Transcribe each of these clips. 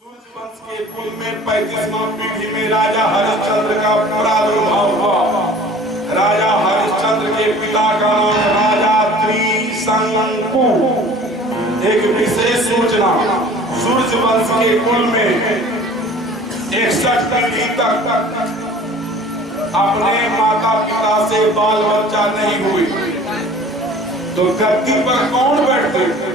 सूर्य वंश के कुल में 35वां पीढ़ी में राजा हरिश्चंद्र का प्रादुर्भाव हुआ। राजा हरिश्चंद्र के पिता का नाम राजा त्रिशंकु। एक विशेष सूचना, सूर्य वंश के कुल में 61 पीढ़ी तक अपने माता पिता से बाल बच्चा नहीं हुए तो गद्दी पर कौन बैठते थे?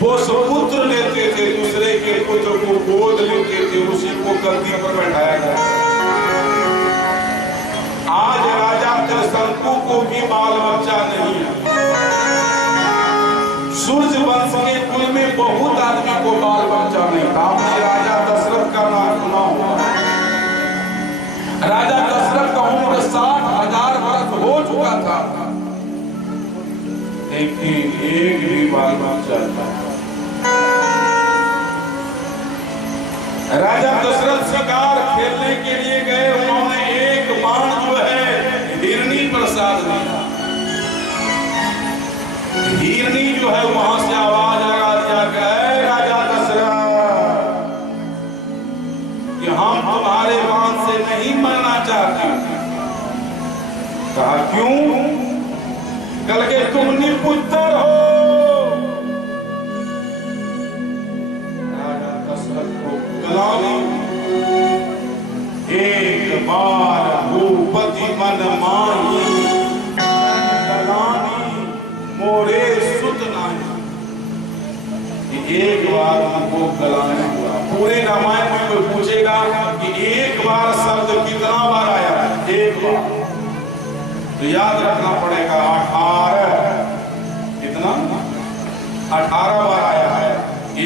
वो सुपुत्र लेते थे, दूसरे के पुत्र को गोद लेते थे, उसी को गद्दी पर बैठाया गया। आज राजा त्रिशंकु को भी बाल बच्चा नहीं है। सूर्य वंश के कुल में बहुत आदमी को बाल बच्चा नहीं था। आपने राजा दशरथ का नाम सुना होगा। राजा दशरथ का उम्र 60,000 वर्ष हो चुका था, लेकिन एक भी बाल बच्चा नहीं। राजा दशरथ शिकार खेलने के लिए गए, उन्होंने एक बाण जो है हिरनी प्रसाद दिया। हिरनी जो है वहां से आवाज लगा दिया गया, राजा दशरथ कि हम तुम्हारे बाण से नहीं मरना चाहते। कहा क्यों? कल के तुम निपुत्र हो। एक बार भूपति मन माही गलानी मोरे सुत नाही। एक बार हमको गलाना हुआ। पूरे रामायण में कोई पूछेगा कि एक बार शब्द कितना बार आया है? एक बार। तो याद रखना पड़ेगा 18, कितना? 18 बार आया है।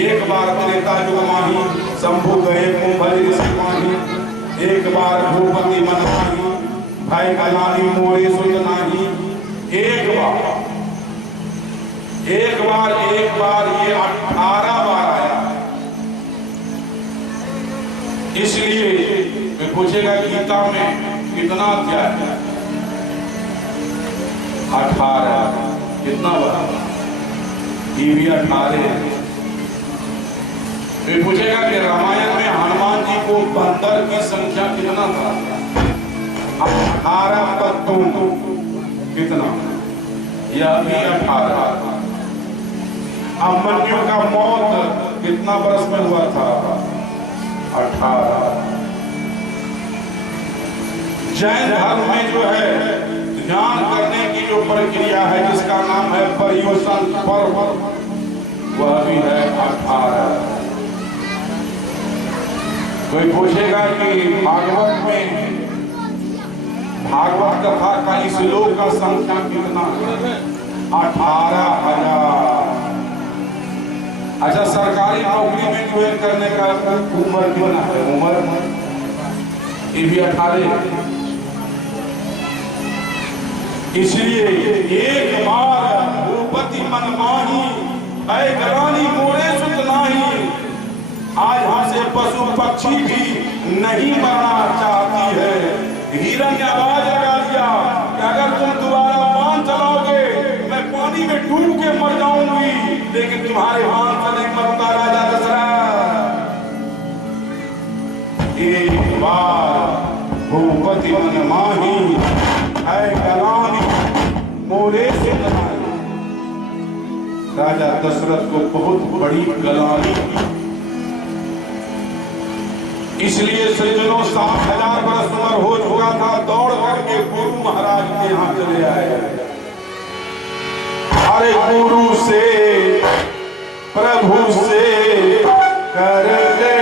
एक बार त्रेता युग माही शंभु गए कुंभरी ऋषि माही। एक बार भूपति मन माही भाई गलानी मोरे सुत नाही। एक बार ये 18 बार आया। इसलिए मैं पूछेगा गीता में कितना अध्याय है? 18। कितना बार? ये भी 18। फिर पूछेगा कि रामायण में हनुमान जी को बंदर की संख्या कितना था? 18 पत्तों कितना? यह भी 18। अभिमन्यु का मौत कितना वर्ष में हुआ था? 18। जैन धर्म में जो है ध्यान करने की जो प्रक्रिया है जिसका नाम है पर्युषण पर्व, वह भी है 18। कोई पूछेगा कि भागवत में भागवत कथा का श्लोक का संख्या कितना है? 18,000। अच्छा, सरकारी नौकरी में ज्वाइन करने का उम्र कितना है? उम्र ये भी 18। इसलिए एक बार भूपति मन माही ऐ गलानी मोरे सुत नाही। आज हमसे पशु पक्षी भी नहीं मरना चाहती है। हिरन ने आवाज लगा दिया कि अगर तुम दोबारा बाण चलाओगे मैं पानी में डूब के मर जाऊंगी, लेकिन तुम्हारे बाण से नहीं मरूंगा राजा दशरथ। एक बार भूपति मन माही ऐ गलानी मोरे सुत नाही। राजा दशरथ को बहुत बड़ी गलानी, इसलिए सज्जनों 60,000 वर्ष उम्र हो चुका था। दौड़ करके गुरु महाराज के यहाँ चले आए। अरे गुरु से प्रभु से कर ले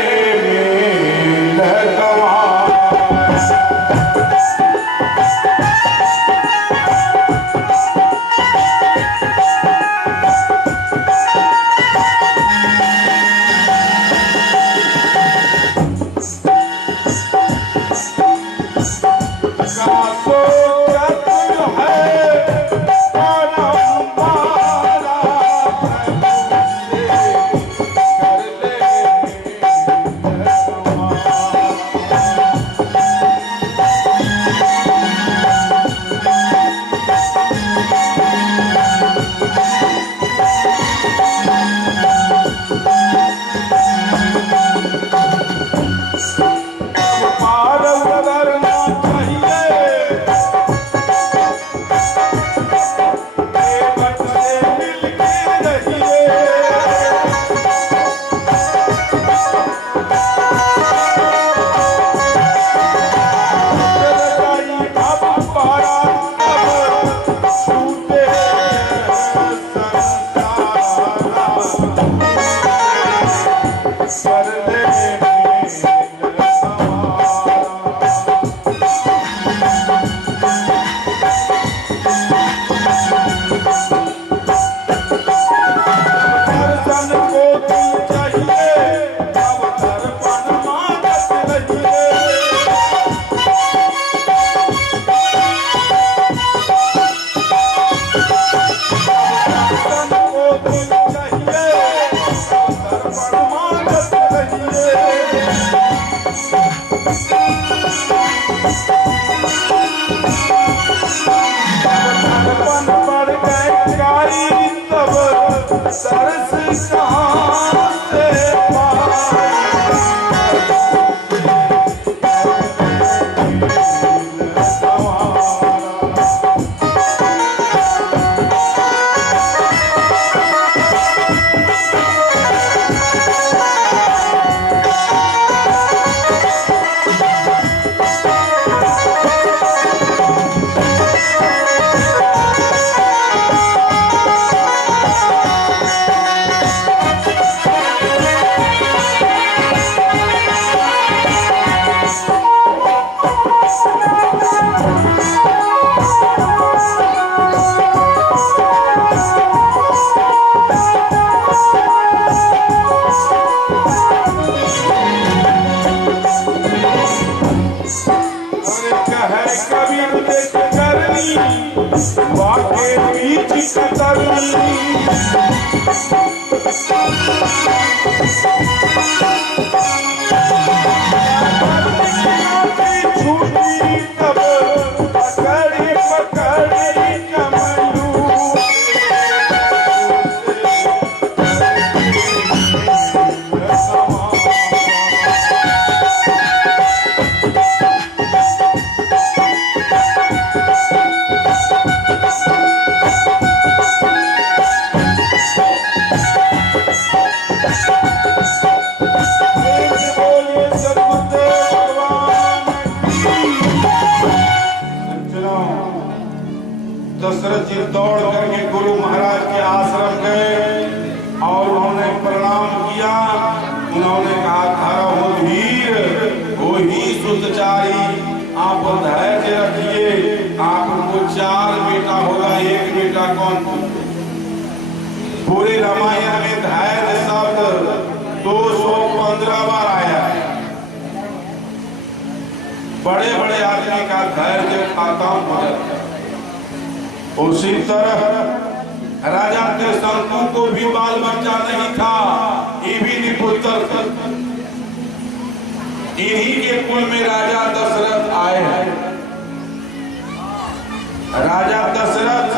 पाई तब तरस कहाँ से पाई। वाके बीच कतरनी छूटी तब पकड़ी पकड़ी कमलू। दशरथ जी दौड़ करके गुरु महाराज के आश्रम गए और उन्होंने प्रणाम किया। उन्होंने कहा धरा हो धीर हो ही सुतचारी, आप धैर्य रखिए, आपको 4 बेटा होगा, 1 बेटा कौन। पूरे रामायण में धैर्य शब्द 215 बार आया है। बड़े बड़े आदमी का धैर्य खत्म हो जाता है। उसी तरह राजा त्रिशंकु को भी बाल बच्चा नहीं था, ये भी निपुत्र था। इन्हीं के कुल में राजा दशरथ आए हैं। राजा दशरथ,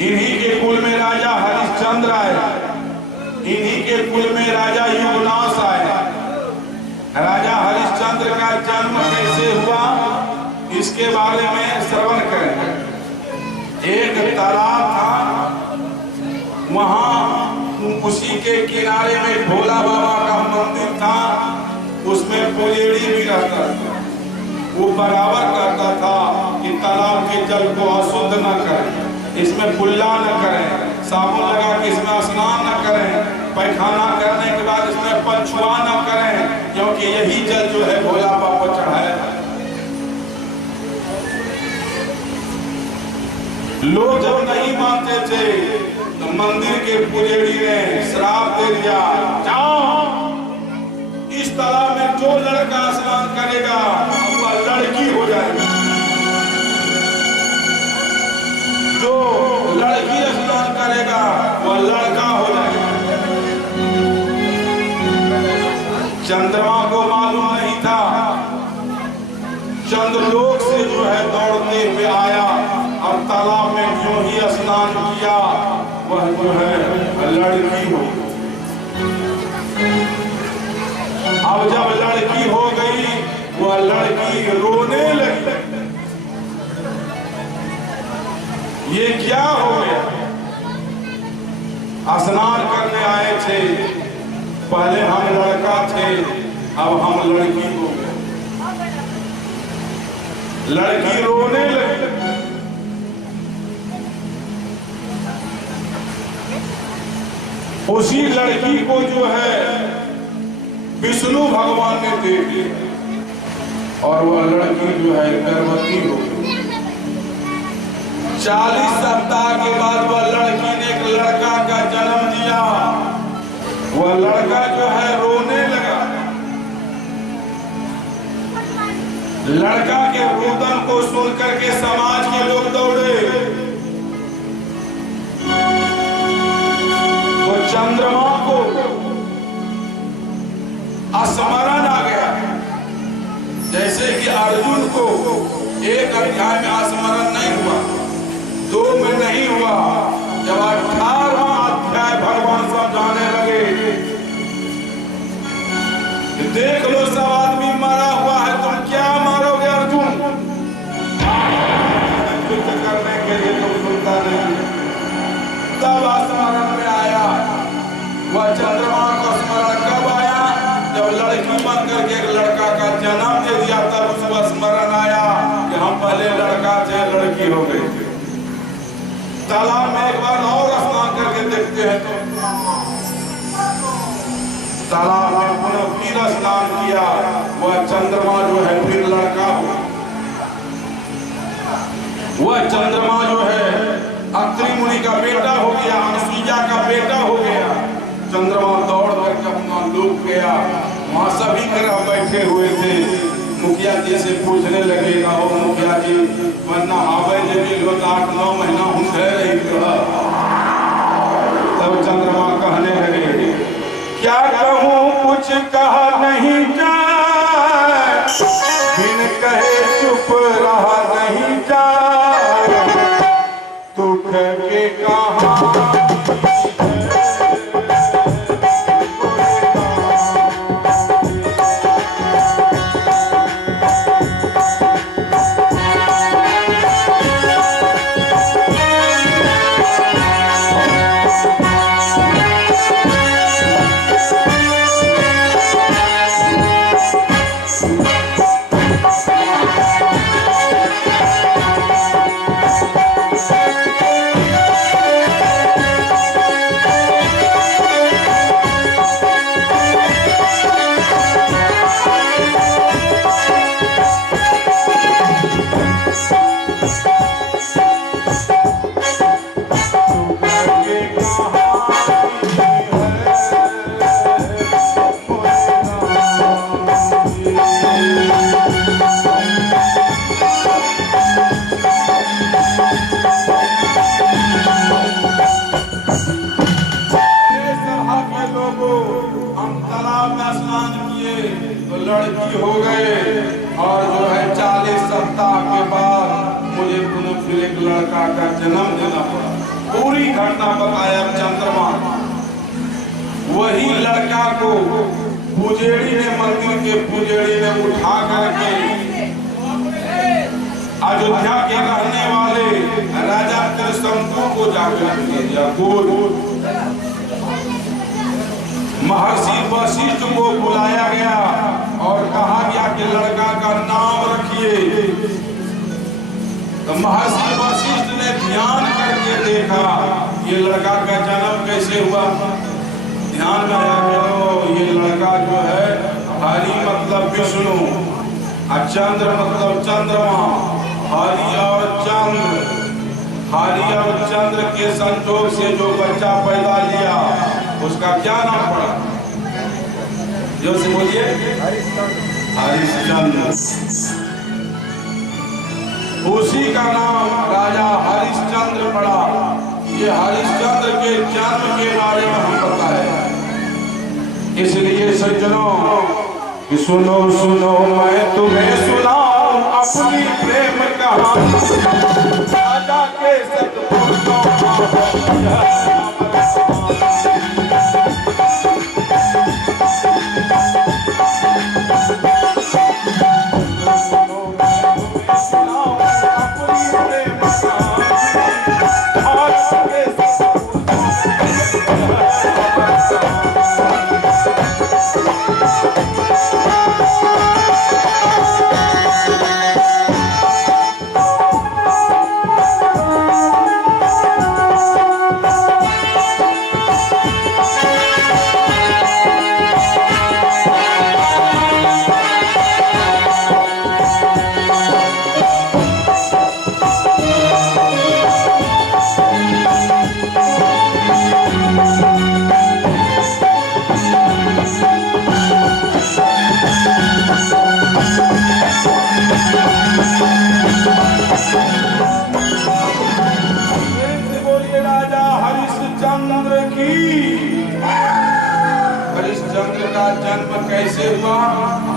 इन्हीं के कुल में राजा हरिश्चंद्र आए, इन्हीं के कुल में राजा युगनाश आए। राजा हरिश्चंद्र का जन्म कैसे हुआ इसके बारे में श्रवण करें। एक तालाब था, वहां उसी के किनारे में भोला बाबा का मंदिर था, उसमें पुजेड़ी भी रहता था। वो बराबर कहता था कि तालाब के जल को अशुद्ध न करें, इसमें कुल्ला न करें, साबुन लगा के इसमें स्नान न करें, पैखाना करने के बाद इसमें पछुआ न करें, क्योंकि यही जल जो है भोला बाबा को चढ़ाया। लोग जब नहीं मानते थे तो मंदिर के पुजेरी ने श्राप दे दिया, जाओ इस तालाब में जो लड़का स्नान करेगा वह लड़की हो जाएगी, जो लड़की स्नान करेगा वह लड़का हो जाएगा। चंद्रमा को मालूम नहीं था, चंद्रलोक से जो है दौड़ते हुए आया और तालाब में जो ही स्नान किया वह जो है लड़की हो। अब जब लड़की हो गई वह लड़की रोने लगी, ये क्या हो गया। स्नान करने आए थे, पहले हम लड़का थे, अब हम लड़की हो गए। लड़की रोने लगी। उसी लड़की को जो है विष्णु भगवान ने देख लिया और वह लड़की जो है गर्भवती हो गई। 40 सप्ताह के बाद वह लड़की ने एक लड़का का जन्म दिया। वह लड़का जो है रोने लगा। लड़का के रोदन को सुनकर के समाज के लोग दौड़े। तो चंद्रमा को स्मरण आ गया, जैसे कि अर्जुन को एक अध्याय में स्मरण नहीं हुआ, 2 में नहीं देख लो सब आदमी मरा हुआ है, तुम क्या मारोगे अर्जुन? युद्ध करने के लिए तुम सुनता नहीं। तब स्मरण में आया वह चंद्रमा का स्मरण कब आया? जब लड़की बन करके एक लड़का का जन्म दे दिया, तब उसको स्मरण आया कि हम पहले लड़का थे, लड़की हो गई थी। तालाब में एक बार और स्नान करके देखते हैं तो तालाब में पुनः फिर स्नान किया, वह चंद्रमा जो है फिर लड़का हो। वह चंद्रमा जो है अत्रि मुनि का बेटा हो गया, अनुसुईया का बेटा हो गया। चंद्रमा दौड़ करके अपना लोक गया। वहां सभी ग्रह बैठे हुए थे। मुखिया जी से पूछने लगे, रहो मुखिया जी, वरना आवे जब 8-9 महीना हम रह रही थी। तब चंद्रमा कहने लगे, क्या कहूँ कुछ कहा नहीं जाए, बिन कहे चुप रहा नहीं जाए, दुख के कहा लड़की हो गए और जो है 40 सप्ताह के बाद मुझे पुनः फिर एक लड़का का जन्म देना पड़ा। पूरी घटना बताया चंद्रमा। वही लड़का को पुजेड़ी ने, मंदिर के पुजेड़ी ने उठा करके अयोध्या के रहने वाले राजा त्रिशंकु को जाकर दे दिया। महर्षि वशिष्ठ को बुलाया गया और कहा गया कि लड़का का नाम रखिए। तो महर्षि वशिष्ठ ने ध्यान करके देखा ये लड़का का जन्म कैसे हुआ। ध्यान में आया कि ये लड़का जो है हरि मतलब विष्णु, चंद्र मतलब चंद्रमा, हरि और चंद्र, हरि और चंद्र के संयोग से जो बच्चा पैदा लिया उसका क्या नाम पड़ा? जो से बोलिए, हरिश्चंद्र। उसी का नाम राजा हरिश्चंद्र पड़ा। ये हरिश्चंद्र के जन्म के बारे में हम बताए। इसलिए सज्जनों कि सुनो सुनो मैं तुम्हें सुनाऊं अपनी प्रेम कहानी। राजा के सतपुरुषों जन्म कैसे हुआ?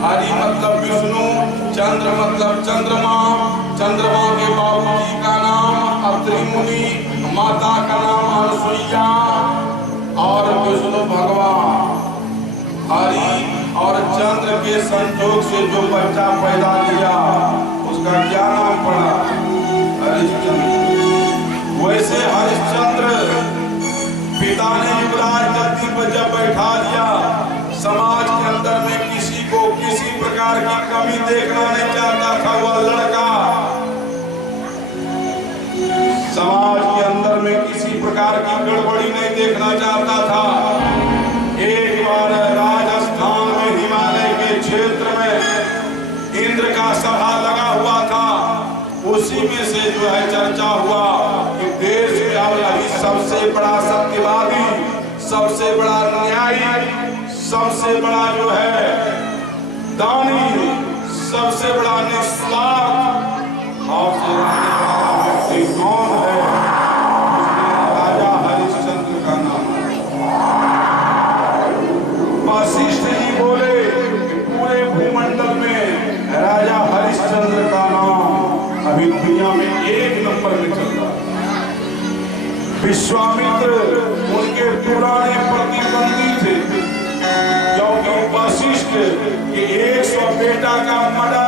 हरि मतलब विष्णु, चंद्र मतलब चंद्रमा, चंद्रमा के बाबूजी का नाम अत्रि मुनि, माता का नाम अनुसुईया और विष्णु भगवान। हरि और चंद्र के संजोग से जो बच्चा पैदा लिया उसका क्या नाम पड़ा? हरिश्चंद्र। वैसे हरिश्चंद्र पिता ने युवराज गद्दी पर जब बैठा दिया, समाज के अंदर में किसी को किसी प्रकार की कमी देखना नहीं चाहता था। वह लड़का समाज के अंदर में किसी प्रकार की गड़बड़ी नहीं देखना चाहता था। एक बार राजस्थान में हिमालय के क्षेत्र में इंद्र का सभा लगा हुआ था। उसी में से जो है चर्चा हुआ कि देश में अभी सबसे बड़ा सत्यवादी, सबसे बड़ा न्यायी, सबसे बड़ा जो है दानी, सबसे बड़ा निस्वार्थ और व्यक्ति कौन है? राजा हरिश्चंद्र का नाम है। वशिष्ठ जी बोले कि पूरे भूमंडल में राजा हरिश्चंद्र का नाम अभी दुनिया में एक नंबर में चल रहा है। विश्वामित्र उनके पुराने प्रतिद्वंदी थे, क्योंकि वशिष्ठ के 100 बेटा का मर्डर